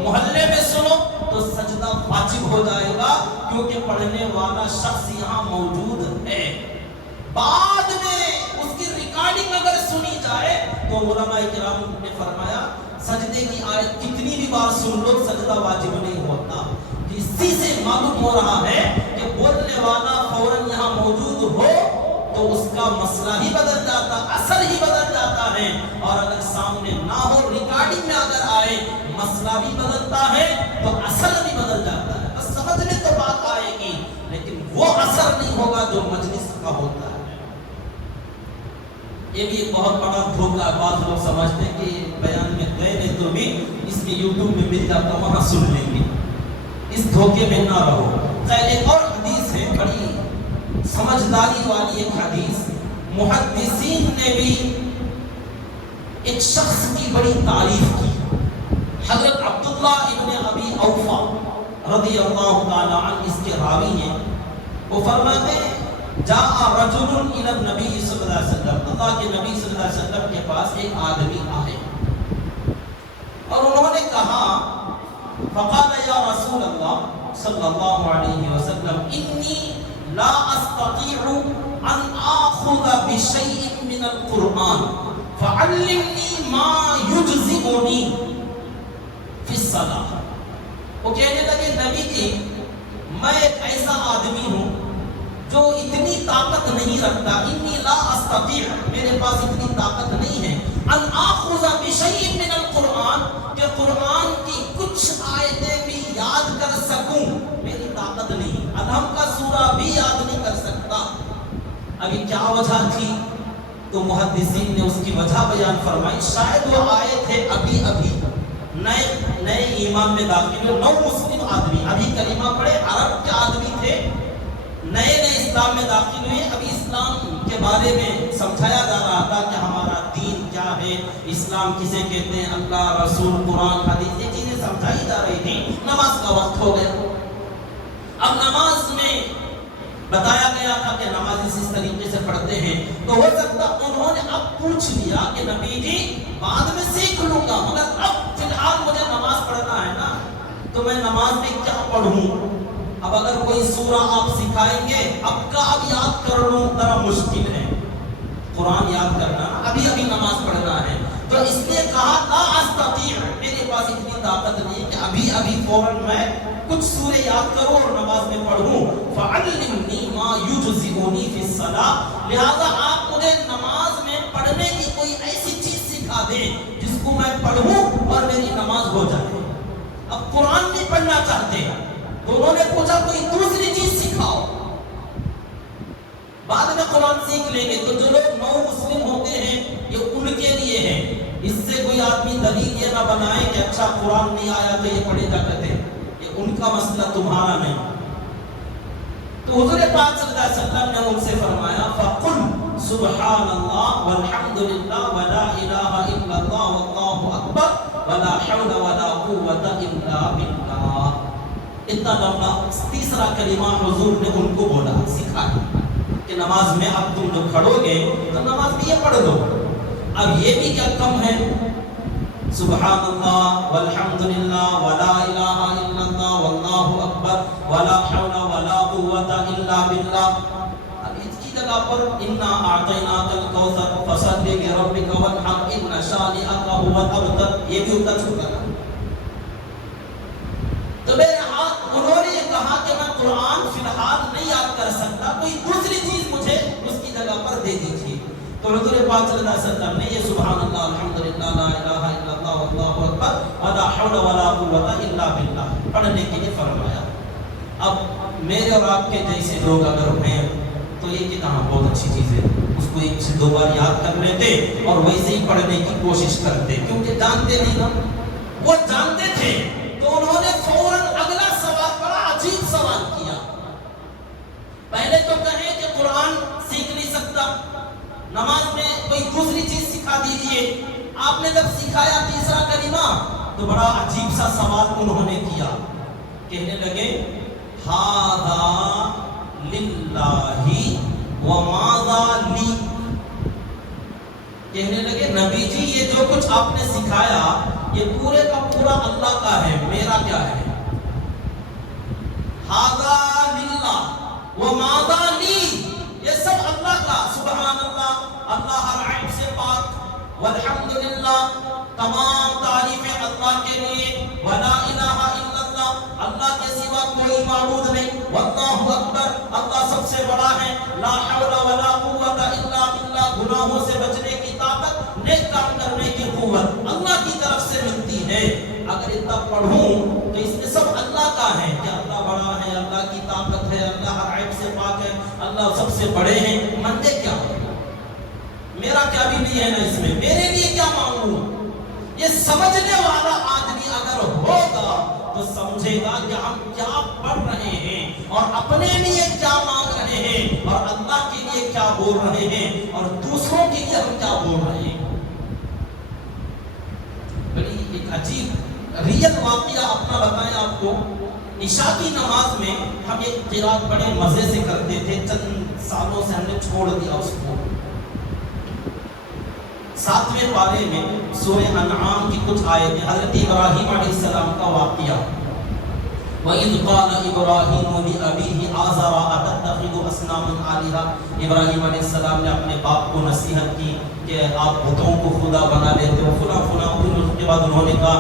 محلے میں سنو تو سجدہ واجب ہو جائے گا، کیونکہ پڑھنے والا شخص یہاں موجود ہے۔ بعد میں اس کی ریکارڈنگ اگر سنی جائے تو علماء کرام نے فرمایا سجدے کی آیت کتنی بھی بار سن لو سجدہ واجب نہیں ہوتا۔ اسی سے معلوم ہو رہا ہے کہ بولنے والا فوراً یہاں موجود ہو تو اس کا مسئلہ ہی بدل جاتا، اثر ہی بدل جاتا ہے، اور اگر سامنے نہ ہو ریکارڈنگ میں اگر آئے مسئلہ بھی بدلتا ہے تو اثر بھی بدل جاتا ہے۔ بس سمجھ میں تو بات آئے گی، لیکن وہ اثر نہیں ہوگا جو مجلس کا ہوتا ہے۔ یہ بھی ایک بہت بڑا دھوکہ ہے، بعض لوگ سمجھتے ہیں کہ بیان میں گئے نہیں تو بھی اس کے یوٹیوب میں مل جاتا، وہاں سن لیں گے، اس دھوکے میں نہ رہو۔ خیر، ایک اور حدیث ہے بڑی سمجھداری والی ایک حدیث، محدثین نے بھی ایک شخص کی بڑی تعریف کی۔ حضرت عبداللہ ابن ابی اوفا رضی اللہ تعالی عنہ اس کے راوی ہیں، وہ فرماتے ہیں جاء رجل الى النبی صلی اللہ علیہ وسلم، اللہ کے نبی صلی اللہ علیہ وسلم کے پاس ایک آدمی آئے اور انہوں نے کہا فقال یا رسول اللہ صلی اللہ علیہ وسلم انی لا استطيع ان اخذ بشيء من القرآن فعلمني ما يجزئني في الصلاة۔ وہ کہنے لگے نبی جی، میں ایک ایسا آدمی ہوں جو اتنی طاقت نہیں رکھتا، انی لا استطيع، میرے پاس اتنی طاقت نہیں ہے، ان اخذ بشيء من القرآن، کہ قرآن کی کچھ آیتیں بھی یاد کر سکوں، میری طاقت نہیں، ادھم کا سورہ بھی یاد نہیں کر سکتا۔ ابھی کیا وجہ تھی؟ تو محدثین نے اس کی وجہ بیان فرمائی، شاید وہ آئے تھے ابھی نئے ایمان میں داخل ہوئے، نو مسلم آدمی، ابھی کلمہ پڑھے، عرب کے آدمی تھے، نئے اسلام میں داخل ہوئے، ابھی اسلام کے بارے میں سمجھایا جا رہا تھا کہ ہمارا دین کیا ہے، اسلام کسے کہتے ہیں، اللہ، رسول، قرآن، حدیث، یہ چیزیں سمجھائی جا رہی تھی۔ نماز کا وقت ہو گیا، اب نماز میں بتایا گیا تھا کہ نماز اس طریقے سے پڑھتے ہیں، تو ہو سکتا انہوں نے اب پوچھ لیا کہ نبی جی بعد میں سیکھ لوں گا، مگر اب فی الحال مجھے نماز پڑھنا ہے نا، تو میں نماز میں کیا پڑھوں؟ اب اگر کوئی سورہ آپ سکھائیں گے اب کا اب یاد کر لوں ذرا مشکل ہے، قرآن یاد کرنا ابھی نماز پڑھنا ہے، تو اس نے کہا لا استطیع، میرے پاس اتنی طاقت نہیں کہ ابھی فوراً میں کچھ سورے یاد کروں اور نماز میں پڑھوں، فعلمنی ما یجزئنی فی الصلاۃ، لہذا آپ مجھے نماز میں پڑھنے کی کوئی ایسی چیز سکھا دیں جس کو میں پڑھوں اور میری نماز ہو جائے۔ اب قرآن نہیں پڑھنا چاہتے تو انہوں نے پوچھا کوئی دوسری چیز سکھاؤ، بعد میں قرآن سیکھ لیں گے۔ تو جو لوگ نو مسلم ہوتے ہیں یہ ان کے لیے ہے، اس سے کوئی آدمی دلیل یہ نہ بنائے کہ اچھا قرآن نہیں آیا تو یہ پڑھے جا کرتے، یہ ان کا مسئلہ، تمہارا نہیں۔ تو حضور پاک صلی اللہ علیہ وسلم نے ان سے فرمایا فَقُلْ سُبْحَانَ اللَّهِ وَالْحَمْدُ لِلَّهِ وَلَا إِلَهَ إِلَّا اللَّهُ وَاللَّهُ أَكْبَرُ وَلَا حَوْلَ وَلَا قُوَّةَ إِلَّا بِاللَّهِ۔ اتنا لمبا تیسرا کلمہ حضور نے ان کو بولا، سکھایا کہ نماز میں اب تم جو کھڑو گے تو نماز میں یہ پڑھ دو۔ اب یہ بھی کیا کم ہے، سبحان اللہ والحمدللہ ولا الہ الا اللہ واللہ اکبر ولا حول ولا قوت الا باللہ۔ اب اس کی جگہ پر انا اعطیناک الکوثر فصل لربک وانحر ان شانئک هو الابتر، یہ بھی اتر چکا ہے۔ تو انہوں نے کہا کہ میں قرآن فی الحال نہیں یاد کر سکتا، کوئی دوسری چیز مجھے اس کی جگہ پر دے دیجیے۔ تو حضور پاک صلی اللہ علیہ وسلم نے یہ سبحان اللہ الحمدللہ لا الہ الا اللہ واللہ اکبر ولا حول ولا قوت الا باللہ پڑھنے کے لیے فرمایا۔ اب میرے اور آپ کے جیسے لوگ اگر ہیں تو یہ کتنا بہت اچھی چیز ہے، اس کو ایک سے دو بار یاد کر لیتے اور ویسے ہی پڑھنے کی کوشش کرتے، کیونکہ جانتے نہیں نا، وہ جانتے تھے تو انہوں نے فوراً اگلا سوال، بڑا عجیب سوال کیا۔ پہلے تو کہیں کہ لیجئے آپ نے جب سکھایا تیسرا کلمہ تو بڑا عجیب سا سوال انہوں نے کیا، کہنے لگے ہذا للہ وماذا لی، کہنے لگے نبی جی یہ جو کچھ آپ نے سکھایا یہ پورے کا پورا اللہ کا ہے، میرا کیا ہے؟ ہذا للہ وماذا لی، یہ سب اللہ کا، سبحان اللہ، اللہ ہر عیب سے پاک، والحمدللہ، تمام تعریفیں اللہ کے لیے، ولا الہ الا اللہ، اللہ کے سوا کوئی معبود نہیں، واللہ اکبر، اللہ سب سے بڑا ہے، لا حول ولا قوت الا باللہ، گناہوں سے بچنے کی طاقت، نیک کام کرنے کی قوت اللہ کی طرف سے ملتی ہے۔ اگر اتنا پڑھوں تو اس میں سب اللہ کا ہے کہ اللہ بڑا ہے، اللہ کی طاقت ہے، اللہ ہر عیب سے پاک ہے، اللہ سب سے بڑے ہیں، مندے کیا ہے؟ میرا کیا بھی نہیں ہے نا اس میں، میرے لیے کیا مانگوں؟ یہ سمجھنے والا آدمی اگر ہوگا تو سمجھے گا کہ ہم کیا پڑھ رہے ہیں اور اپنے لیے کیا مانگ رہے ہیں اور اللہ کے لیے کیا بول رہے ہیں اور دوسروں کے لیے ہم کیا بول رہے ہیں۔ بڑی ایک عجیب ریئل واقعہ اپنا بتائیں آپ کو، عشاء کی نماز میں ہم ایک قرات بڑے مزے سے کرتے تھے، چند سالوں سے ہم نے چھوڑ دیا اس کو۔ 7ویں پارے میں سورہ انعام کی کچھ آیتیں، حضرت ابراہیم علیہ السلام کا واقعہ، وَإِذْ قَالَ إِبْرَاهِيمُ لِأَبِيهِ آزَرَ أَتَتَّخِذُ أَصْنَامًا آلِهَةً، ابراہیم علیہ السلام نے اپنے باپ کو نصیحت کی کہ آپ بتوں کو خدا بنا لیتے ہو، فلاں فلاں، پھر اس کے بعد انہوں نے کہا،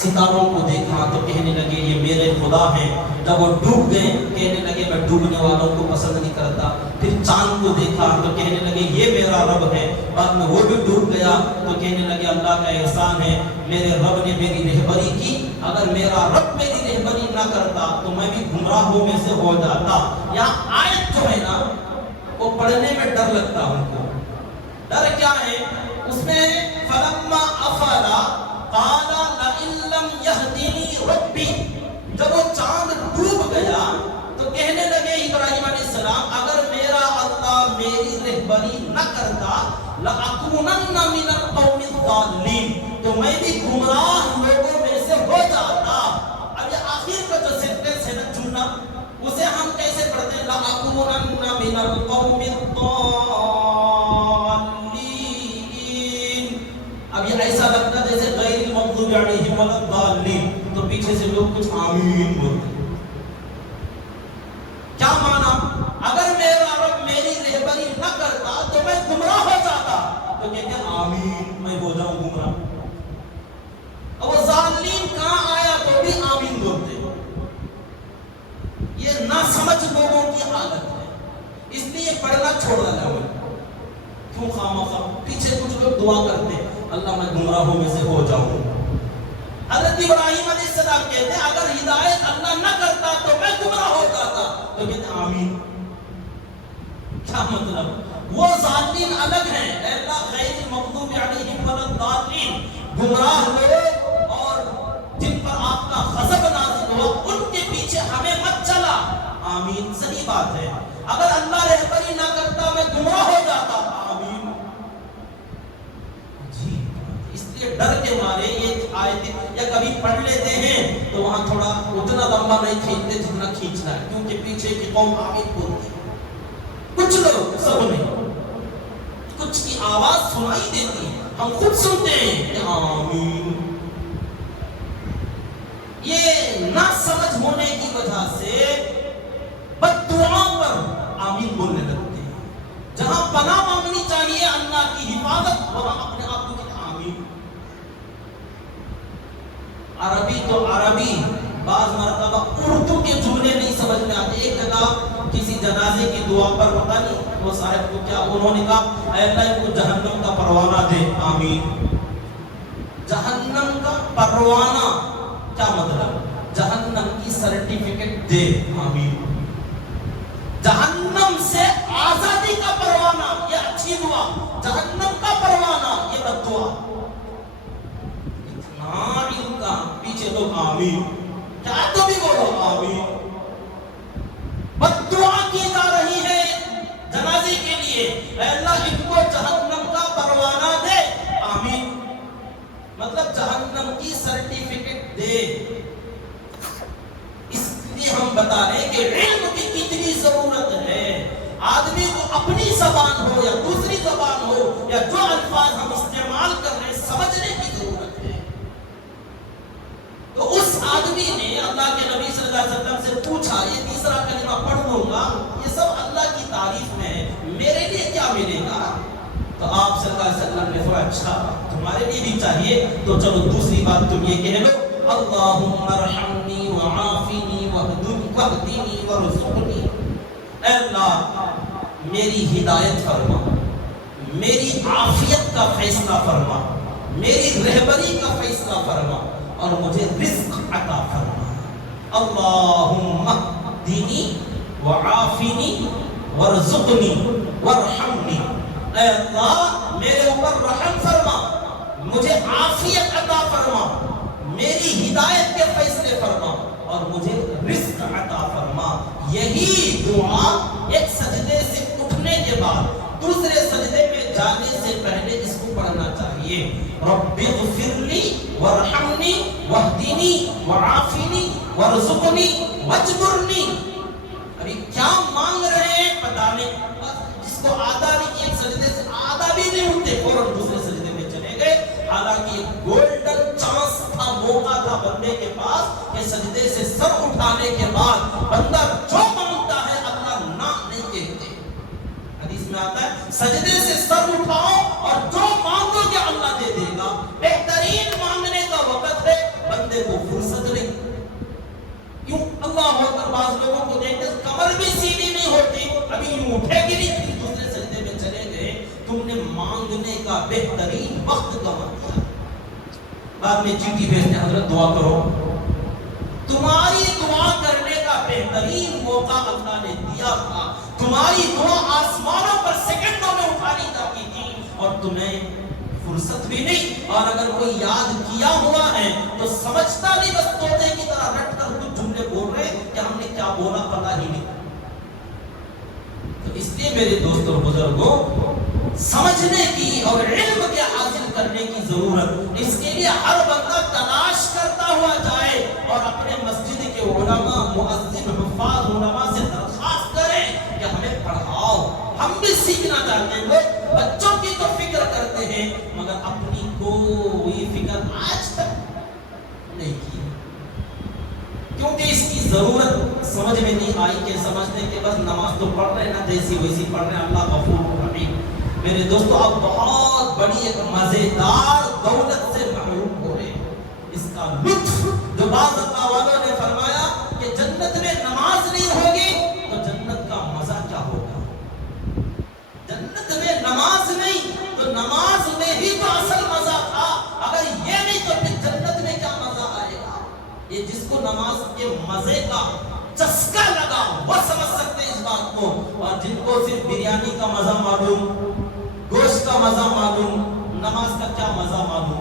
ستاروں کو دیکھا تو کہنے لگے یہ میرے خدا ہیں، جب وہ ڈوب گئے کہنے لگے میں ڈوبنے والوں کو پسند نہیں کرتا، پھر چاند کو دیکھا تو کہنے لگے یہ میرا رب ہے، بعد میں وہ بھی ڈوب گیا تو کہنے لگے اللہ کا احسان ہے، میرے رب نے میری رہبری کی، اگر میرا رب میری رہبری نہ کرتا تو میں بھی گمراہوں میں سے ہو جاتا۔ یہاں آیت جو ہے نا وہ پڑھنے میں ڈر لگتا ہم کو، ڈر کیا ہے اس میں؟ فلما افلا قال لئن لم يهدني ربي، جب وہ چاند ڈوب گیا تو کہنے لگے ابراہیم علیہ السلام اگر میرا اللہ میری رہبری نہ کرتا لأكونن من القوم الضالين، تو میں بھی گمراہ لوگوں میں سے ہو جاتا۔ اب یہ آخر کا جو سینٹنس ہے نا چننا، اسے ہم کیسے پڑھتے ہیں؟ لأكونن من القوم الضالين۔ اب یہ ایسا لگتا ہے جیسے غیر المغضوب علیہم ولا الضالین، تو پیچھے سے لوگ کچھ آمین بولتے ہیں۔ کیا مانا؟ اگر میرا رب میری رہبری نہ کرتا تو میں گمراہ ہو جاتا، تو کہتے ہیں آمین، میں ہو جاؤں گمراہ۔ اور وہ ضالین کہاں آیا تو بھی آمین بولتے ہیں۔ یہ نہ سمجھ لوگوں کی حالت ہے، اس لیے پڑھنا چھوڑا جاؤ، کیوں خامخواہ پیچھے کچھ لوگ دعا کرتے ہیں اللہ میں گمراہوں میں سے ہو جاؤں۔ حضرت ابراہیم علیہ السلام کہتے ہیں اگر ہدایت اللہ نہ کرتا تو میں گمراہ ہو جاتا، تو کہتے ہیں آمین۔ کیا مطلب؟ وہ ضالین الگ ہیں، اے اللہ غیر المغضوب علیہم ولا الضالین، گمراہ لوگ اور جن پر آپ کا غضب نازل ہوا ان کے پیچھے ہمیں مت چلا۔ آمین، صحیح بات ہے، اگر اللہ رہبری نہ کرتا میں گمراہ ہو جاتا، آمین۔ ڈر کے مارے یہ آیتیں یا کبھی پڑھ لیتے ہیں تو وہاں تھوڑا اتنا لمبا نہیں کھینچتے جتنا کھینچنا ہے، کیونکہ پیچھے کی قوم آمین بولتے ہیں، کچھ لوگ، سب نہیں، کچھ کی آواز سنائی دیتی ہے، ہم خود سنتے ہیں کہ آمین۔ یہ نہ سمجھ ہونے کی وجہ سے بد دعاؤں پر آمین بولنے لگتے ہیں، جہاں پناہ مانگنی چاہیے اللہ کی حفاظت، وہاں اپنے آپ کو کہتے آمین۔ عربی تو عربی، بعض مرتبہ اردو کے جملے نہیں سمجھ میں آتے۔ ایک جگہ کسی جنازے کی دعا پر پتہ نہیں وہ صاحب کو کیا انہوں نے کہا اے اللہ ان کو جہنم کا پروانہ دے، آمین۔ جہنم کا پروانہ کیا مطلب؟ جہنم کی سرٹیفکیٹ دے، آمین۔ جہنم سے آزادی کا پروانہ، یہ اچھی دعا، جہنم کا پروانہ یہ بد دعا۔ ان کا پیچھے لوگ آمین، کیا تو بھی بولو آمین۔ بد دعا کی جا رہی ہے جنازے کے لیے، اے اللہ ان کو جہنم کا پروانہ دے، ہم بتا رہے ہیں کہ علم کی کتنی ضرورت ہے. آدمی کو اپنی زبان ہو یا دوسری زبان ہو یا جو الفاظ ہم استعمال کر رہے ہیں سمجھنے کی ضرورت ہے. تو اس آدمی نے اللہ کے نبی صلی اللہ علیہ وسلم سے پوچھا یہ تیسرا کلمہ پڑھ لوں گا یہ سب اللہ کی تعریف میں ہے میرے لیے کیا ملے گا؟ تو آپ صلی اللہ علیہ وسلم نے فرمایا اچھا تمہارے لیے بھی چاہیے تو چلو دوسری بات تم یہ کہہ لو اللہم ارحمنی وعافنی واہدنی وارزقنی. اے اللہ میری ہدایت فرما, میری عافیت کا فیصلہ فرما, میری رہبری کا فیصلہ فرما اور مجھے رزق عطا فرما. اللہم اہدنی وعافنی وارزقنی وارحمنی. اے اللہ میرے اوپر رحم فرما, مجھے عافیت عطا فرما, میری ہدایت کے فیصلے فرما اور مجھے رزق عطا فرما. یہی دعا ایک سجدے سے اٹھنے کے بعد دوسرے سجدے میں جانے سے پہلے اس کو پڑھنا چاہیے. رب اغفر لی وارحمنی واہدنی وعافنی وارزقنی واجبرنی. ابھی کیا مانگ رہے ہیں پتہ نہیں, جس کو آدھا نہیں ایک سجدے سے آدھا بھی نہیں اٹھتے فوراً دوسرے سجدے میں چلے گئے. حالانکہ گولڈن چانس تھا, موقع تھا بندے کے پاس کہ سجدے سے سر اٹھانے کے بعد بندہ جو مانگتا ہے اللہ نہ نہیں کہتے. حدیث میں آتا ہے سجدے سے سر اٹھاؤ اور جو مانگو گے اللہ دے دے گا. بہترین مانگنے کا وقت ہے, بندے کو فرصت نہیں. کیوں اللہ اکبر بعض لوگوں کو دیکھتے کمر بھی سیدھی نہیں ہوتی, ابھی یوں اٹھے گی نہیں پھر دوسرے سجدے میں چلے گئے. تم نے مانگنے کا بہترین وقت گنوا دیا. بعد میں چیٹھی بھیجتے حضرت دعا کرو. تمہاری دعا کرنے کا بہترین موقع اللہ نے دیا تھا. تمہاری دعا آسمانوں پر سیکنڈوں میں اٹھانی جاتی تھی اور تمہیں فرصت بھی نہیں. اور اگر کوئی یاد کیا ہوا ہے تو سمجھتا نہیں, بس طوطے کی طرح رٹ کر کچھ جملے بول رہے کہ ہم نے کیا بولا پتہ ہی نہیں. تو اس لیے میرے دوستوں بزرگوں سمجھنے کی اور علم کے حاصل کرنے کی ضرورت, اس کے لیے ہر بندہ تلاش کرتا ہوا جائے اور اپنے مسجد کے علماء مؤذن حفاظ علماء سے درخواست کرے کہ ہمیں پڑھاؤ. ہم بھی سیکھنا چاہتے ہیں. لوگ بچوں کی تو فکر کرتے ہیں مگر اپنی کوئی فکر آج تک نہیں کی, کیونکہ اس کی ضرورت سمجھ میں نہیں آئی کہ سمجھنے کے بعد نماز تو پڑھ رہے نا جیسی ویسی پڑھ رہے ہیں, اللہ غفور رحیم. میرے دوستو آپ بہت بڑی ایک مزیدار دولت سے محروم ہو رہے ہیں. اس کا لطف جو بعض اللہ والوں نے فرمایا کہ جنت میں نماز نہیں ہوگی تو جنت کا مزہ کیا ہوگا. جنت میں نماز نہیں تو نماز میں ہی تو اصل مزہ تھا. اگر یہ نہیں تو پھر جنت میں کیا مزہ آئے گا. یہ جس کو نماز کے مزے کا چسکا لگا وہ سمجھ سکتے ہیں اس بات کو, اور جن کو صرف بریانی کا مزہ معلوم, گوشت کا مزہ معلوم, نماز کا کیا مزہ معلوم.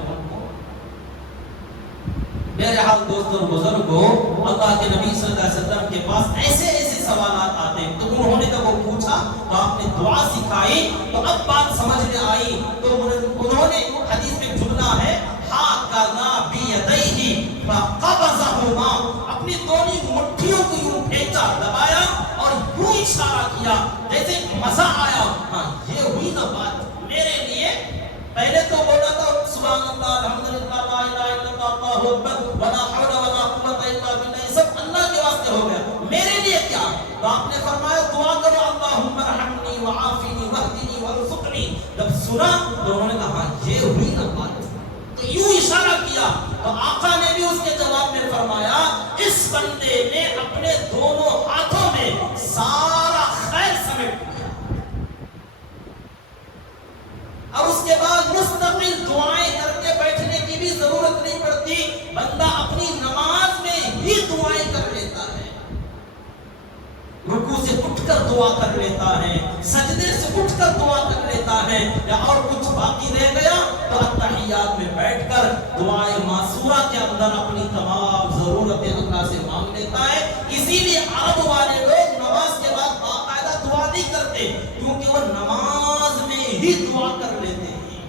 بہرحال دوستوں بزرگوں اللہ کے نبی صلی اللہ علیہ وسلم کے پاس ایسے ایسے سوالات آتے ہیں. تو انہوں نے جب وہ پوچھا تو آپ نے دعا سکھائی تو اب بات سمجھ میں آئی. تو انہوں نے حدیث میں جملہ ہے ہاکذا بیدیہ فقبضہما, اپنی دونوں مٹھیوں کو یوں پھینچا دبایا اور یوں اشارہ کیا جیسے مزہ آیا. ہاں یہ ہوئی نا بات میرے لیے. پہلے تو بولا تھا سبحان اللہ الحمدللہ لا الہ الا اللہ اللہ اکبر ولا حول ولا قوت الا باللہ, یہ سب اللہ کے واسطے ہو گیا. میرے لیے کیا؟ تو آپ نے فرمایا دعا کرو اللہم ارحمنی وعافنی واہدنی وارزقنی. جب سنا تو انہوں نے کہا یہ ہوئی نا بات, تو یوں اشارہ کیا. تو آقا نے بھی اس کے جواب میں فرمایا اس بندے نے اپنے دونوں ہاتھوں میں سارا خیر سمیٹ لیا. اور اس کے بعد مستقل دعائیں کر کے بیٹھنے کی بھی ضرورت نہیں پڑتی. بندہ اپنی نماز میں ہی دعائیں کر لیتا ہے. رکوع سے اٹھ کر دعا کر لیتا ہے, سجدے سے اٹھ کر دعا کر لیتا ہے, یا اور کچھ باقی رہ گیا تو اتحیات میں بیٹھ کر دعائے معصورہ کے اندر اپنی تمام ضرورتیں اللہ سے مانگ لیتا ہے. اسی لیے عرب والے لوگ نماز کے بعد باقاعدہ دعا نہیں کرتے کیونکہ وہ نماز میں ہی دعا کر لیتے ہیں.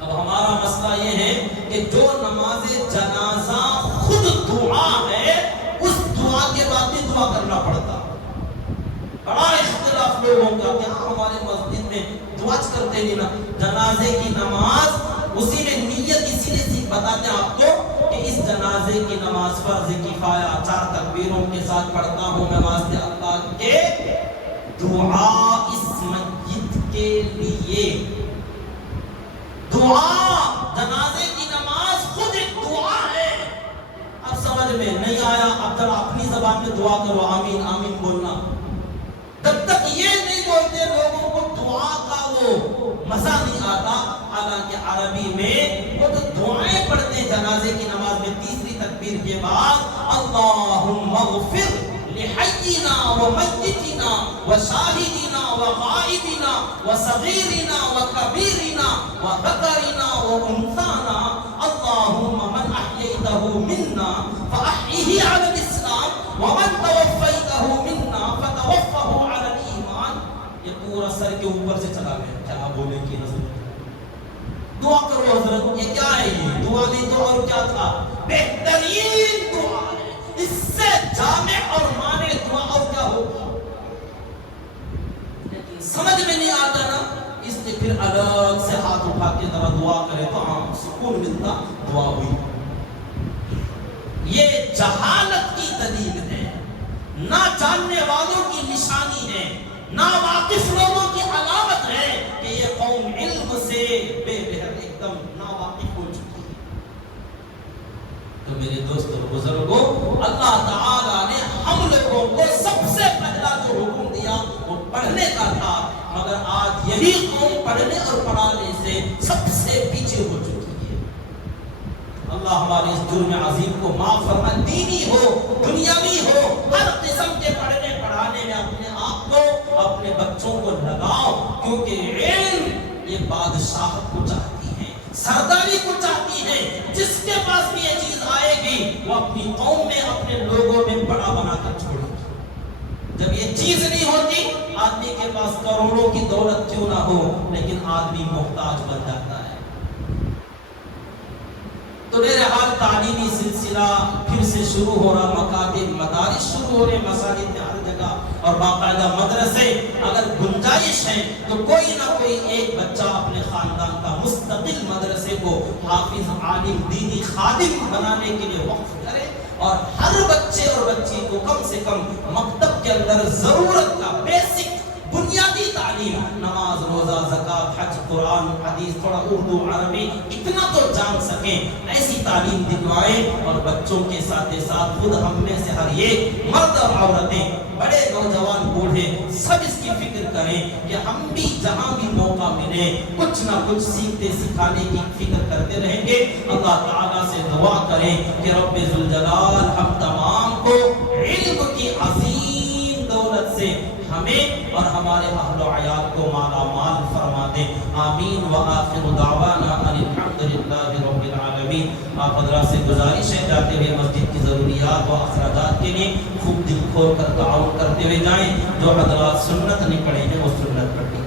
اب ہمارا مسئلہ یہ ہے کہ جو نماز جنازہ خود دعا ہے اس کرتے ہیں نا جنازے کی نماز اسی میں نیت اسی لیے بتاتے ہیں آپ کو کہ اس جنازے کی نماز فرض کفایہ 4 تکبیروں کے ساتھ پڑھتا ہوں میں واسطے اللہ کے دعا اس میت کے لیے دعا جنازے کی نماز خود ایک دعا ہے اب سمجھ میں نہیں آیا اب ذرا اپنی زبان میں دعا کرو آمین آمین بولنا جب تک یہ نہیں بولتے لوگوں کو دعا کا وہ مزہ نہیں آتا حالانکہ عربی میں وہ جو دعائیں پڑھتے ہیں جنازے کی نماز میں تیسری تکبیر کے بعد اللہم اغفر لحینا ومیتنا وشاہدنا وغائبنا وصغیرنا وکبیرنا وذکرنا وانثانا اللہم من احییتہ منا فاحیہ علی الاسلام ومن توفیتہ منا فتوفہ علی الایمان یہ پورا سر کے اوپر سے چلا گیا کیا بولے کی حضرت دعا کرو حضرت یہ کیا ہے یہ دعا نہیں تو اور کیا تھا بہترین دعا ہے اس سے جامع اور مانے دعا اور کیا ہوگا لیکن سمجھ میں نہیں آتا نا اس لیے پھر الگ سے ہاتھ اٹھا کے ذرا دعا کرے تو ہاں سکون ملتا دعا ہوئی یہ جہالت کی دلیل ہے نہ جاننے والوں کی نشانی ہے نہ واقف لوگوں کی علامت ہے کہ یہ قوم علم سے بے بہت ایک دم ناواقف ہو چکی ہے تو میرے دوست اور بزرگوں اللہ تعالیٰ نے ہم لوگوں کو سب سے پہلا جو حکم دیا وہ پڑھنے کا تھا مگر آج یہی قوم پڑھنے اور پڑھانے سے سب سے پیچھے ہو چکی ہے اللہ ہمارے اس جرم عظیم کو معاف فرمائے دینی ہو دنیاوی ہو ہر قسم کے پڑھنے پڑھانے میں اپنے آپ کو اپنے بچوں کو لگاؤ کیونکہ علم یہ بادشاہت کو چاہتی ہے سرداری کو چاہتی ہے جس کے پاس بھی یہ چیز آئے گی وہ اپنی قوم میں اپنے لوگوں میں بڑا بنا کر چھوڑے گی جب یہ چیز نہیں ہوتی آدمی کے پاس کروڑوں کی دولت کیوں نہ ہو لیکن آدمی محتاج بن جاتا ہے تو میرے حال تعلیمی سلسلہ پھر سے شروع ہو رہا مکاتب مدارس شروع ہو رہے مساجد میں ہر جگہ اور باقاعدہ مدرسے اگر گنجائش ہے تو کوئی نہ کوئی ایک بچہ اپنے خاندان کا مستقل مدرسے کو حافظ عالم دینی خادم بنانے کے لیے وقف کرے اور ہر بچے اور بچی کو کم سے کم مکتب کے اندر ضرورت کا بیسک بنیادی تعلیم نماز روزہ زکات حج قرآن حدیث تھوڑا اردو عربی اتنا تو جان سکیں ایسی تعلیم دلوائیں اور بچوں کے ساتھ ساتھ خود ہم میں سے ہر ایک مرد اور عورتیں بڑے نوجوان بوڑھے سب اس کی فکر کریں کہ ہم بھی جہاں بھی موقع ملے کچھ نہ کچھ سیکھتے سکھانے کی فکر کرتے رہیں گے اللہ تعالیٰ سے دعا کریں کہ رب ذوالجلال ہم تمام کو علم کی عظیم دولت سے ہمیں اور ہمارے اہل و عیال کو مالا مال فرما دے آمین وآخر دعوانا ان الحمدللہ رب العالمین آپ حضرات سے گزارش ہے جاتے ہوئے مسجد کی ضروریات و اخراجات کے لیے خوب دل کھول کر تعاون کرتے ہوئے جائیں جو حضرات سنت نہیں پڑھے ہیں وہ سنت پڑھیں